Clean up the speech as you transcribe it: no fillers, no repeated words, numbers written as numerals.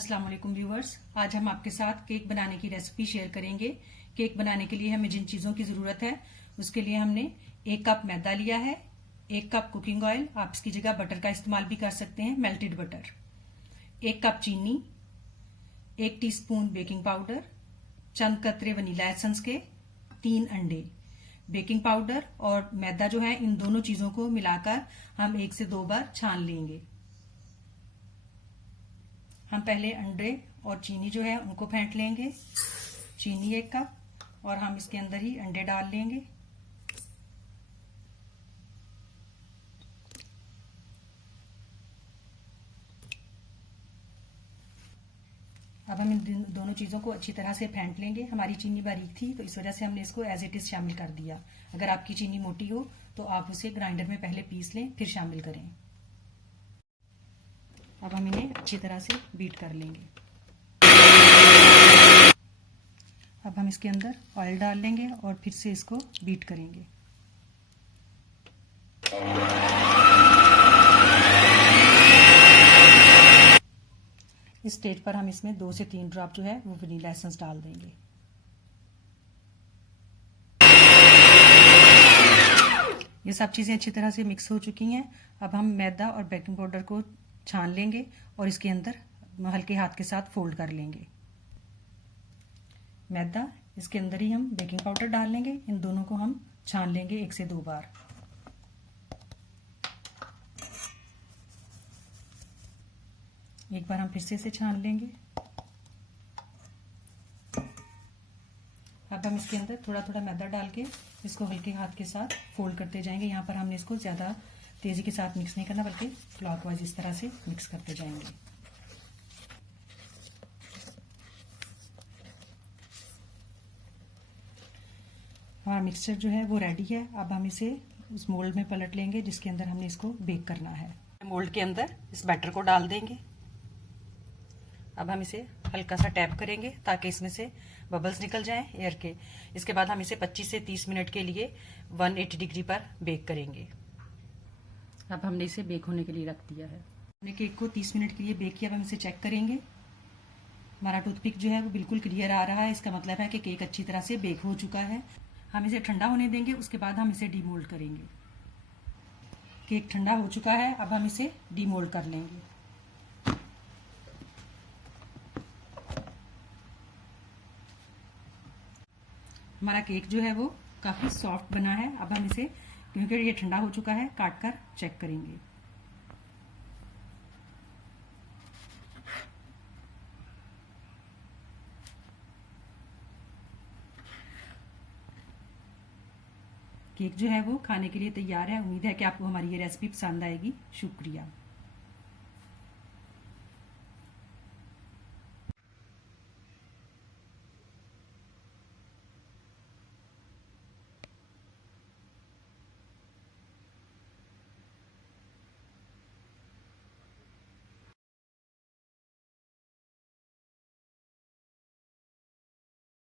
अस्सलाम वालेकुम व्यूवर्स, आज हम आपके साथ केक बनाने की रेसिपी शेयर करेंगे। केक बनाने के लिए हमें जिन चीज़ों की ज़रूरत है उसके लिए हमने 1 कप मैदा लिया है, 1 कप कुकिंग ऑयल, आप इसकी जगह बटर का इस्तेमाल भी कर सकते हैं, मेल्टेड बटर, 1 कप चीनी, 1 टीस्पून बेकिंग पाउडर, चंद कतरे वनीला एसेंस के, 3 अंडे। बेकिंग पाउडर और मैदा जो है इन दोनों चीज़ों को मिलाकर हम 1 से 2 बार छान लेंगे। हम पहले अंडे और चीनी जो है उनको फेंट लेंगे। चीनी 1 कप और हम इसके अंदर ही अंडे डाल लेंगे। अब हम इन दोनों चीज़ों को अच्छी तरह से फेंट लेंगे। हमारी चीनी बारीक थी तो इस वजह से हमने इसको एज इट इज शामिल कर दिया। अगर आपकी चीनी मोटी हो तो आप उसे ग्राइंडर में पहले पीस लें फिर शामिल करें। अब हम इन्हें अच्छी तरह से बीट कर लेंगे। अब हम इसके अंदर ऑयल डाल लेंगे और फिर से इसको बीट करेंगे। इस स्टेज पर हम इसमें 2 से 3 ड्रॉप जो है वो वनीला एसेंस डाल देंगे। ये सब चीज़ें अच्छी तरह से मिक्स हो चुकी हैं। अब हम मैदा और बेकिंग पाउडर को छान लेंगे और इसके अंदर हल्के हाथ के साथ फोल्ड कर लेंगे। मैदा, इसके अंदर ही हम बेकिंग पाउडर डाल लेंगे। इन दोनों को हम छान लेंगे 1 से 2 बार। एक बार हम फिर से इसे छान लेंगे। अब हम इसके अंदर थोड़ा थोड़ा मैदा डाल के इसको हल्के हाथ के साथ फोल्ड करते जाएंगे। यहाँ पर हमने इसको ज़्यादा तेज़ी के साथ मिक्स नहीं करना बल्कि क्लॉकवाइज इस तरह से मिक्स करते जाएंगे। हमारा मिक्सचर जो है वो रेडी है। अब हम इसे उस मोल्ड में पलट लेंगे जिसके अंदर हमने इसको बेक करना है। मोल्ड के अंदर इस बैटर को डाल देंगे। अब हम इसे हल्का सा टैप करेंगे ताकि इसमें से बबल्स निकल जाएं एयर के। इसके बाद हम इसे 25 से 30 मिनट के लिए 180 डिग्री पर बेक करेंगे। अब हमने इसे बेक होने के लिए रख दिया है। हमने केक को 30 मिनट के लिए बेक किया। अब हम इसे चेक करेंगे। हमारा टूथपिक जो है वो बिल्कुल क्लियर आ रहा है। इसका मतलब है कि केक अच्छी तरह से बेक हो चुका है। हम इसे ठंडा होने देंगे, उसके बाद हम इसे डीमोल्ड करेंगे। केक ठंडा हो चुका है। अब हम इसे डीमोल्ड कर लेंगे। हमारा केक जो है वो काफ़ी सॉफ्ट बना है। अब हम इसे, क्योंकि ये ठंडा हो चुका है, काट कर चेक करेंगे। केक जो है वो खाने के लिए तैयार है। उम्मीद है कि आपको हमारी ये रेसिपी पसंद आएगी। शुक्रिया।